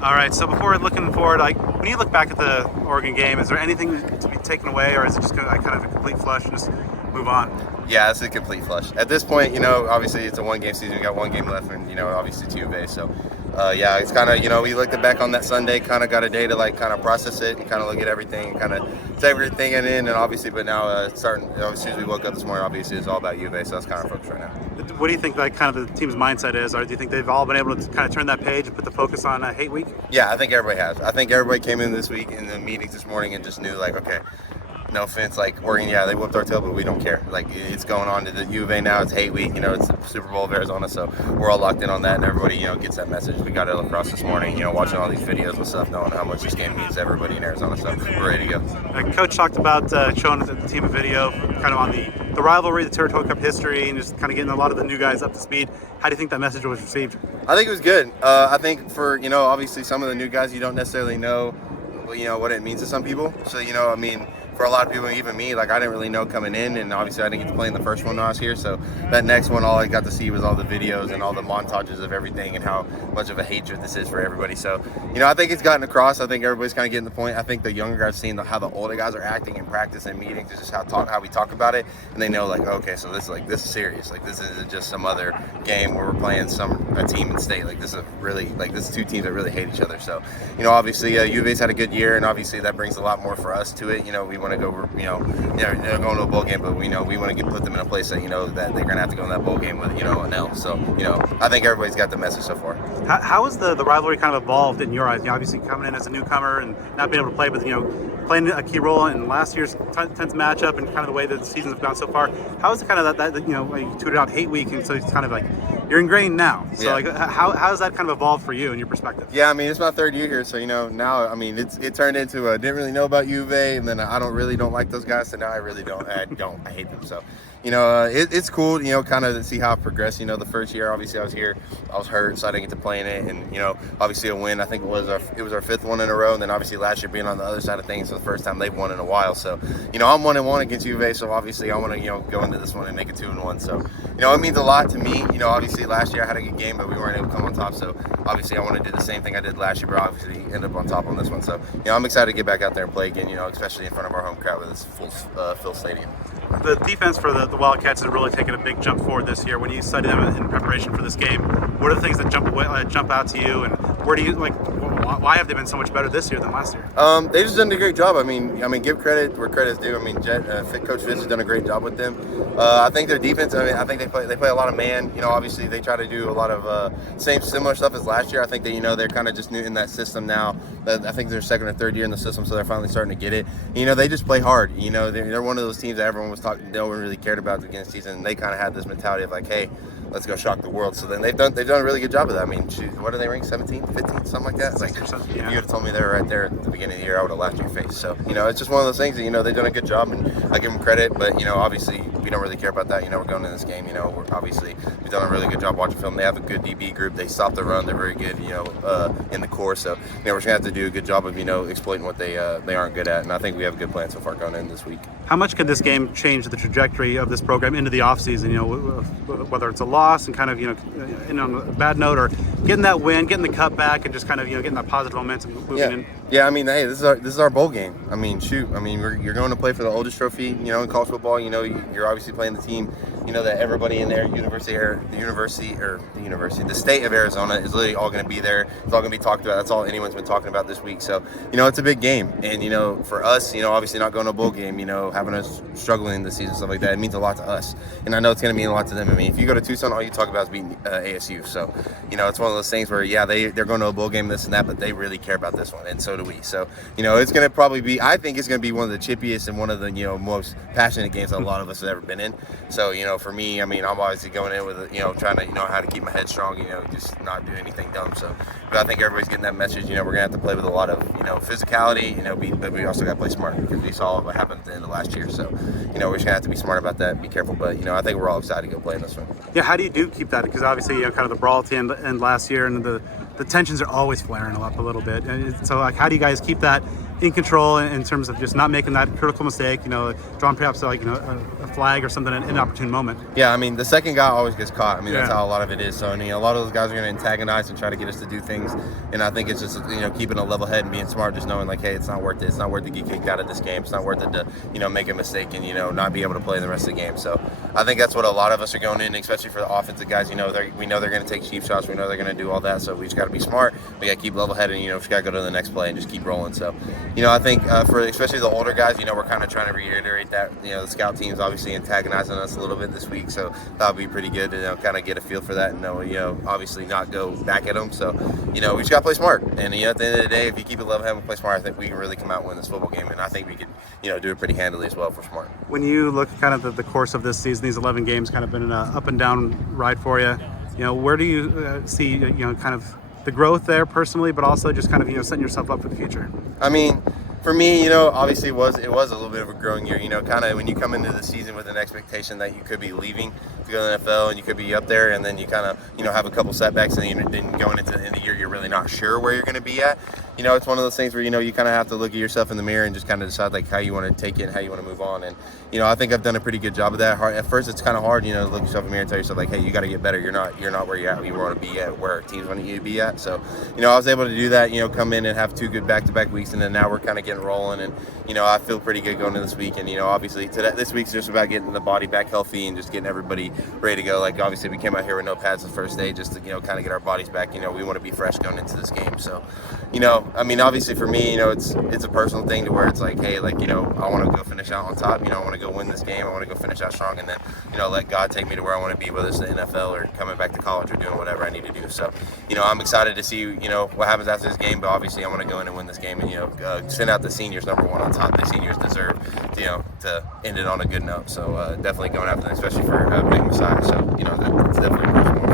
All right, so before looking forward, like when you look back at the Oregon game, is there anything to be taken away, or is it just kind of a complete flush and just move on? Yeah, it's a complete flush. At this point, obviously it's a one-game season. We got one game left, and obviously to UofA. So, yeah, it's kind of we looked back on that Sunday, kind of got a day to kind of process it and kind of look at everything, kind of take everything in, and obviously, but now starting as soon as we woke up this morning, obviously it's all about UofA. So that's kind of focused right now. What do you think kind of the team's mindset is, or do you think they've all been able to kind of turn that page and put the focus on Hate Week? Yeah, I think everybody has. I think everybody came in this week in the meetings this morning and just knew okay. No offense, Oregon, yeah, they whooped our tail, but we don't care. It's going on to the UofA now. It's Hate Week, it's the Super Bowl of Arizona, so we're all locked in on that, and everybody, gets that message. We got it across this morning, watching all these videos and stuff, knowing how much this game means to everybody in Arizona, so we're ready to go. Coach talked about showing the team a video kind of on the rivalry, the Territorial Cup history, and just kind of getting a lot of the new guys up to speed. How do you think that message was received? I think it was good. I think for, obviously some of the new guys, you don't necessarily know, what it means to some people. So, for a lot of people, even me, I didn't really know coming in, and obviously I didn't get to play in the first one when I was here. So that next one, all I got to see was all the videos and all the montages of everything and how much of a hatred this is for everybody. So, I think it's gotten across. I think everybody's kind of getting the point. I think the younger guys seeing how the older guys are acting in practice and meetings, just how we talk about it, and they know okay, so this is serious. This isn't just some other game where we're playing a team in state. This is really this is two teams that really hate each other. So, obviously UofA's had a good year, and obviously that brings a lot more for us to it. We want to go, they're going to a bowl game, but we want to put them in a place that that they're gonna have to go in that bowl game with an L. So I think everybody's got the message so far. How has the rivalry kind of evolved in your eyes? Obviously coming in as a newcomer and not being able to play, but playing a key role in last year's tenth matchup and kind of the way that the seasons have gone so far. How is it kind of that you tweeted out Hate Week, and so it's kind of you're ingrained now. So yeah. How has that kind of evolved for you in your perspective? Yeah, it's my third year here, so now it turned into didn't really know about UofA, and then I don't like those guys, so now I really don't. I hate them. So it's cool, kind of to see how it progressed. The first year, obviously I was here, I was hurt, so I didn't get to play in it, and obviously a win. I think it was our fifth one in a row, and then obviously last year being on the other side of things, the first time they've won in a while. So I'm 1-1 against UofA, so obviously I want to go into this one and make it 2-1. So it means a lot to me. Obviously last year I had a good game, but we weren't able to come on top. So obviously I want to do the same thing I did last year, but obviously end up on top on this one. So I'm excited to get back out there and play again. Especially in front of our home crowd with this full fill stadium. The defense for the Wildcats has really taken a big jump forward this year. When you study them in preparation for this game, what are the things that jump out to you, and where do you why have they been so much better this year than last year? They've just done a great job. Give credit where credit's due. Coach Fitz has done a great job with them. I think their defense. I think they play a lot of man. Obviously they try to do a lot of similar stuff as last year. I think that they're kind of just new in that system now. I think they're second or third year in the system, so they're finally starting to get it. They just play hard. They're one of those teams that everyone was talking, no one really cared about the beginning of the season. And they kind of had this mentality of hey, let's go shock the world. So then they've done a really good job of that. What are they ranked? 17, 15, something like that? If you had told me they were right there at the beginning of the year, I would have laughed in your face. So, it's just one of those things that, they've done a good job, and I give them credit, but, obviously we don't really care about that. We're going in this game, we've done a really good job watching film. They have a good DB group. They stop the run. They're very good, in the core. So, we're just going to have to do a good job of, exploiting what they aren't good at. And I think we have a good plan so far going in this week. How much could this game change the trajectory of this program into the offseason, whether it's a loss and kind of, in on a bad note, or getting that win, getting the cup back, and just kind of, getting that positive momentum moving in? Yeah, hey, this is our bowl game. You're going to play for the oldest trophy, in college football. You're obviously playing the team, that everybody in there, the state of Arizona is literally all going to be there. It's all going to be talked about. That's all anyone's been talking about this week. So, it's a big game. And, for us, obviously not going to a bowl game, having us struggling this season, stuff like that, it means a lot to us. And I know it's going to mean a lot to them. If you go to Tucson, all you talk about is beating ASU. So, it's one of those things where, they're going to a bowl game, this and that, but they really care about this one. And so do we. So, it's going to probably be, I think it's going to be one of the chippiest and one of the, most passionate games that a lot of us have ever been in. So, for me, I'm obviously going in with, trying to, how to keep my head strong, just not do anything dumb. So, but I think everybody's getting that message. We're going to have to play with a lot of, physicality, but we also got to play smart, because we saw what happened at the end of last year. So, we're just going to have to be smart about that and be careful. But, I think we're all excited to go play in this one. Yeah, how do you keep that? Because obviously, kind of the brawl at the end last year, and the tensions are always flaring up a little bit. And so, how do you guys keep that in control in terms of just not making that critical mistake, drawing perhaps like, a flag or something in an opportune moment. Yeah, I mean, the second guy always gets caught. I mean, that's Yeah. how a lot of it is. So, I mean, a lot of those guys are going to antagonize and try to get us to do things. And I think it's just, keeping a level head and being smart, just knowing, like, hey, it's not worth it. It's not worth it to get kicked out of this game. It's not worth it to, make a mistake and, not be able to play the rest of the game. So I think that's what a lot of us are going in, especially for the offensive guys. We know they're going to take cheap shots. We know they're going to do all that. So we just got to be smart. We got to keep level headed and, we just got to go to the next play and just keep rolling. So, I think for especially the older guys, we're kind of trying to reiterate that, the scout team's obviously antagonizing us a little bit this week. So that'll be pretty good to kind of get a feel for that and obviously not go back at them. So, we just got to play smart. And, at the end of the day, if you keep it level headed and play smart, I think we can really come out and win this football game. And I think we could, do it pretty handily as well if we're smart. When you look kind of at the course of this season, these 11 games kind of been an up and down ride for you. Where do you see, kind of the growth there personally, but also just kind of, setting yourself up for the future? I mean, for me, obviously it was a little bit of a growing year. Kind of when you come into the season with an expectation that you could be leaving to go to the NFL and you could be up there, and then you kind of, have a couple setbacks, and then going into the end of the year, you're really not sure where you're going to be at. It's one of those things where, you kind of have to look at yourself in the mirror and just kind of decide, like, how you want to take it and how you want to move on. And, I think I've done a pretty good job of that. At first, it's kind of hard, to look yourself in the mirror and tell yourself, like, hey, you got to get better. You're not where you're at. You want to be at where teams want you to be at. So, I was able to do that, come in and have 2 good back-to-back weeks, and then now we're kind of getting rolling. And, I feel pretty good going into this week. And, obviously this week's just about getting the body back healthy and just getting everybody ready to go. Like, obviously we came out here with no pads the first day just to, kind of get our bodies back. We want to be fresh going into this game. So, I mean, obviously for me, it's a personal thing to where it's like, hey, like, I want to go finish out on top. I want to go win this game. I want to go finish out strong, and then, let God take me to where I want to be, whether it's the NFL or coming back to college or doing whatever I need to do. So, I'm excited to see, what happens after this game, but obviously I want to go in and win this game and, send out the seniors number one on top. The seniors deserve, to end it on a good note. So, definitely going after them, especially for Big Messiah. So, that's definitely personal.